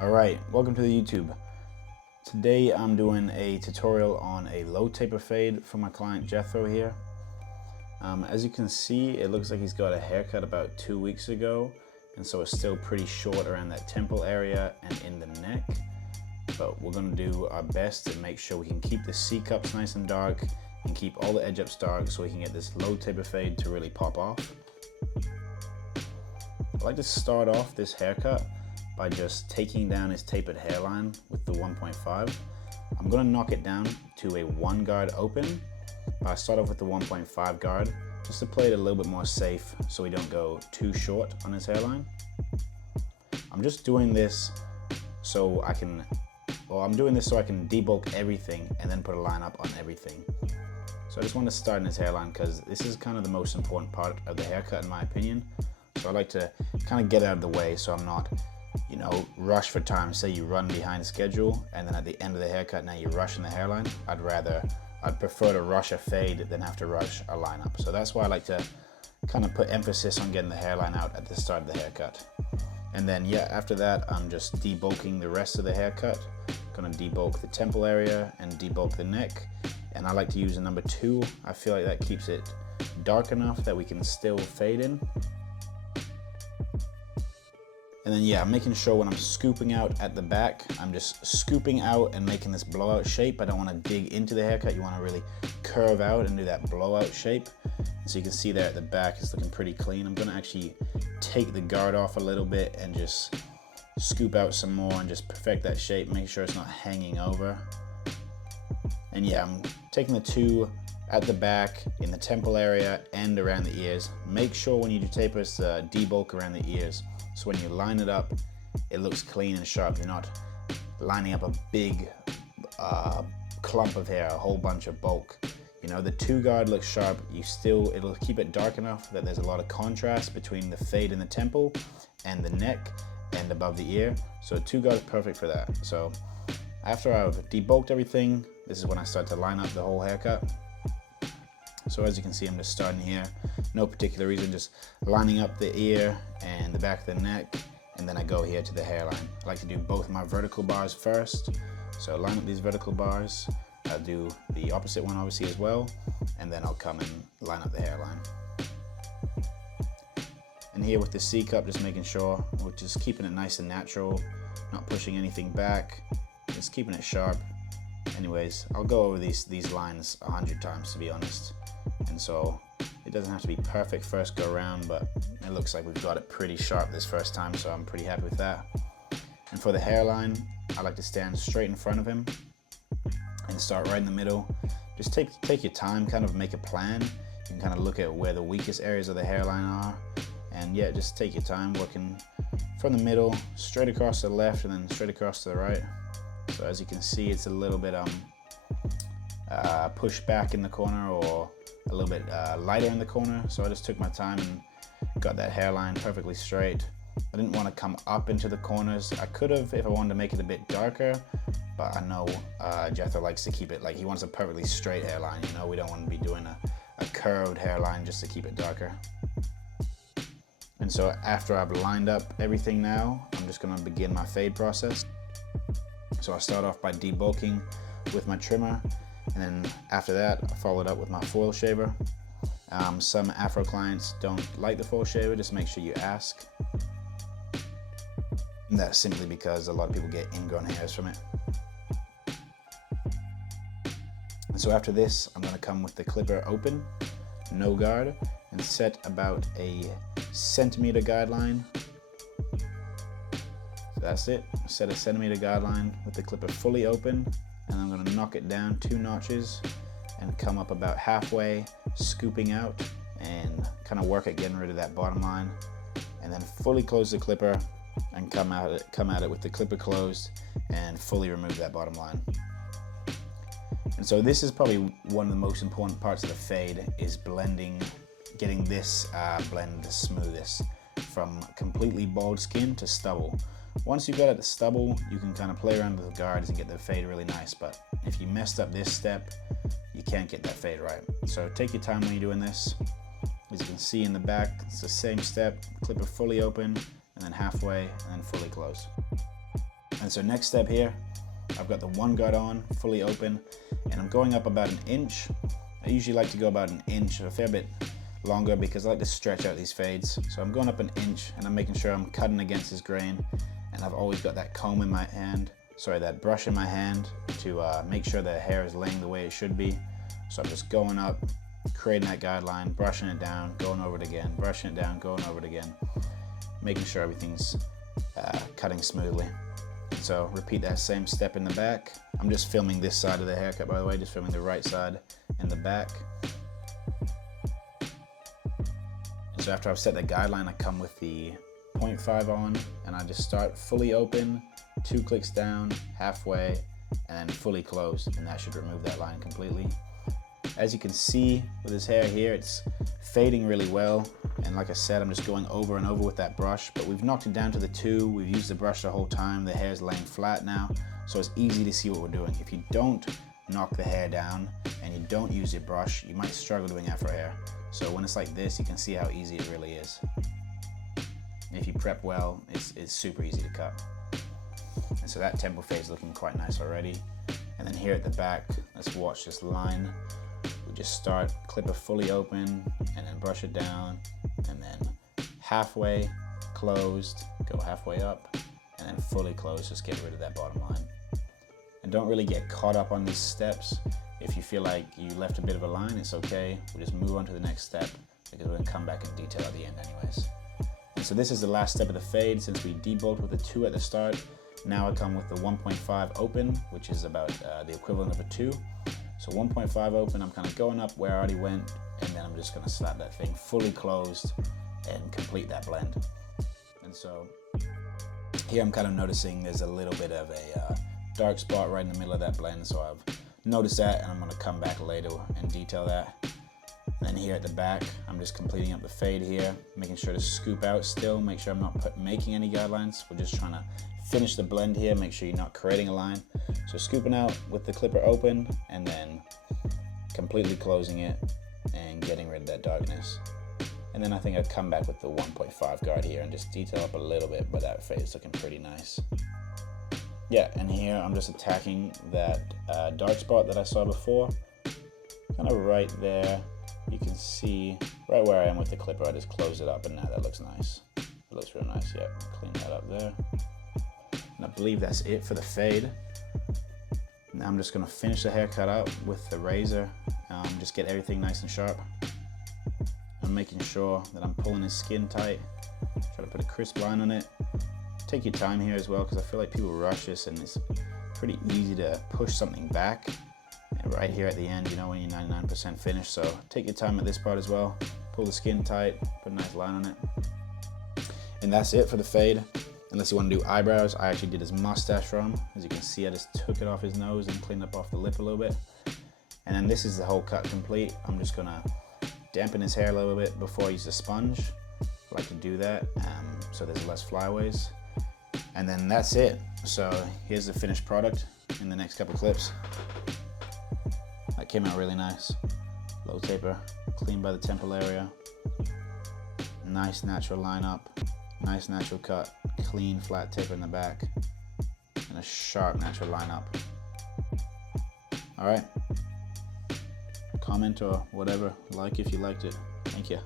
Alright, welcome to the YouTube. Today I'm doing a tutorial on a low taper fade for my client Jethro here. As you can see, it looks like he's got a haircut about 2 weeks ago, and so it's still pretty short around that temple area and in the neck. But we're going to do our best to make sure we can keep the C-cups nice and dark and keep all the edge ups dark so we can get this low taper fade to really pop off. I like to start off this haircut by just taking down his tapered hairline with the 1.5. I'm going to knock it down to a 1 guard open, but I start off with the 1.5 guard just to play it a little bit more safe so we don't go too short on his hairline. I'm just doing this so I can, debulk everything and then put a line up on everything. So I just want to start in his hairline because this is kind of the most important part of the haircut in my opinion. So I like to kind of get out of the way so I'm not, rush for time. Say you run behind schedule and then at the end of the haircut now you rush in the hairline. I'd prefer to rush a fade than have to rush a lineup. So that's why I like to kind of put emphasis on getting the hairline out at the start of the haircut. And then after that I'm just debulking the rest of the haircut. Gonna debulk the temple area and debulk the neck. And I like to use a number 2. I feel like that keeps it dark enough that we can still fade in. And then I'm making sure when I'm scooping out at the back, I'm just scooping out and making this blowout shape. I don't want to dig into the haircut. You want to really curve out and do that blowout shape. And so you can see there at the back, it's looking pretty clean. I'm going to actually take the guard off a little bit and just scoop out some more and just perfect that shape. Make sure it's not hanging over. And I'm taking the 2 at the back, in the temple area, and around the ears. Make sure when you do tapers to debulk around the ears. So when you line it up, it looks clean and sharp. You're not lining up a big clump of hair, a whole bunch of bulk. The 2 guard looks sharp. It'll keep it dark enough that there's a lot of contrast between the fade in the temple and the neck and above the ear. So 2 guard is perfect for that. So after I've debulked everything, this is when I start to line up the whole haircut. So as you can see, I'm just starting here, no particular reason, just lining up the ear and the back of the neck, and then I go here to the hairline. I like to do both my vertical bars first. So line up these vertical bars, I'll do the opposite one obviously as well, and then I'll come and line up the hairline. And here with the C-cup, just making sure we're just keeping it nice and natural, not pushing anything back, just keeping it sharp. Anyways, I'll go over these lines 100 times to be honest. And so it doesn't have to be perfect first go around, but it looks like we've got it pretty sharp this first time, so I'm pretty happy with that. And for the hairline, I like to stand straight in front of him and start right in the middle. Just take your time, kind of make a plan. You can kind of look at where the weakest areas of the hairline are, and just take your time working from the middle, straight across to the left, and then straight across to the right. So as you can see, it's a little bit pushed back in the corner or a little bit lighter in the corner. So I just took my time and got that hairline perfectly straight. I didn't want to come up into the corners. I could have if I wanted to make it a bit darker, but I know Jethro likes to keep it he wants a perfectly straight hairline. We don't want to be doing a curved hairline just to keep it darker. And so after I've lined up everything now, I'm just going to begin my fade process. So I start off by debulking with my trimmer, and then after that I follow it up with my foil shaver. Some afro clients don't like the foil shaver, just make sure you ask. And that's simply because a lot of people get ingrown hairs from it. And so after this, I'm going to come with the clipper open, no guard, and set about a centimeter guideline. So that's it. Set a centimeter guideline with the clipper fully open, and I'm going to knock it down 2 notches and come up about halfway, scooping out and kind of work at getting rid of that bottom line, and then fully close the clipper and come at it with the clipper closed and fully remove that bottom line. And so this is probably one of the most important parts of the fade, is blending, getting this blend the smoothest from completely bald skin to stubble. Once you've got it to stubble, you can kind of play around with the guards and get the fade really nice, but if you messed up this step, you can't get that fade right. So take your time when you're doing this. As you can see in the back, it's the same step, clipper fully open, and then halfway, and then fully closed. And so next step here, I've got the one guard on, fully open, and I'm going up about an inch. I usually like to go about an inch, a fair bit longer, because I like to stretch out these fades. So I'm going up an inch and I'm making sure I'm cutting against this grain, and I've always got that comb in my hand, that brush in my hand to make sure the hair is laying the way it should be. So I'm just going up, creating that guideline, brushing it down, going over it again, brushing it down, going over it again, making sure everything's cutting smoothly. So repeat that same step in the back. I'm just filming this side of the haircut, by the way, just filming the right side and the back. And so after I've set the guideline, I come with the 0.5 on, and I just start fully open, 2 clicks down, halfway, and then fully closed, and that should remove that line completely. As you can see with his hair here, it's fading really well, and like I said, I'm just going over and over with that brush, but we've knocked it down to the 2, we've used the brush the whole time, the hair's laying flat now, so it's easy to see what we're doing. If you don't knock the hair down and you don't use your brush, you might struggle doing afro hair. So when it's like this, you can see how easy it really is. And if you prep well, it's super easy to cut. And so that temple fade is looking quite nice already. And then here at the back, let's watch this line. We just start, clipper fully open, and then brush it down, and then halfway closed, go halfway up, and then fully closed, just get rid of that bottom line. And don't really get caught up on these steps. If you feel like you left a bit of a line, it's okay. We'll just move on to the next step, because we're gonna come back in detail at the end anyways. And so this is the last step of the fade. Since we debulked with the 2 at the start, now I come with the 1.5 open, which is about the equivalent of a 2. So 1.5 open, I'm kind of going up where I already went, and then I'm just gonna slap that thing fully closed and complete that blend. And so here I'm kind of noticing there's a little bit of a dark spot right in the middle of that blend, so I've noticed that, and I'm gonna come back later and detail that. And then here at the back, I'm just completing up the fade here, making sure to scoop out still, make sure I'm not making any guidelines. We're just trying to finish the blend here, make sure you're not creating a line. So scooping out with the clipper open, and then completely closing it and getting rid of that darkness. And then I think I'd come back with the 1.5 guard here and just detail up a little bit, but that fade is looking pretty nice. Yeah, and here I'm just attacking that dark spot that I saw before, kind of right there. You can see right where I am with the clipper, I just close it up, and now that looks nice. It looks real nice, yeah. Clean that up there. And I believe that's it for the fade. Now I'm just gonna finish the haircut out with the razor, just get everything nice and sharp. I'm making sure that I'm pulling his skin tight, try to put a crisp line on it. Take your time here as well, because I feel like people rush this, and it's pretty easy to push something back. And right here at the end, you know, when you're 99% finished. So take your time at this part as well. Pull the skin tight, put a nice line on it. And that's it for the fade. Unless you want to do eyebrows, I actually did his mustache for him. As you can see, I just took it off his nose and cleaned up off the lip a little bit. And then this is the whole cut complete. I'm just gonna dampen his hair a little bit before I use the sponge. I like to do that so there's less flyaways. And then that's it. So here's the finished product in the next couple clips. That came out really nice. Low taper, clean by the temple area. Nice natural lineup, nice natural cut, clean flat taper in the back, and a sharp natural lineup. All right. Comment or whatever, like if you liked it. Thank you.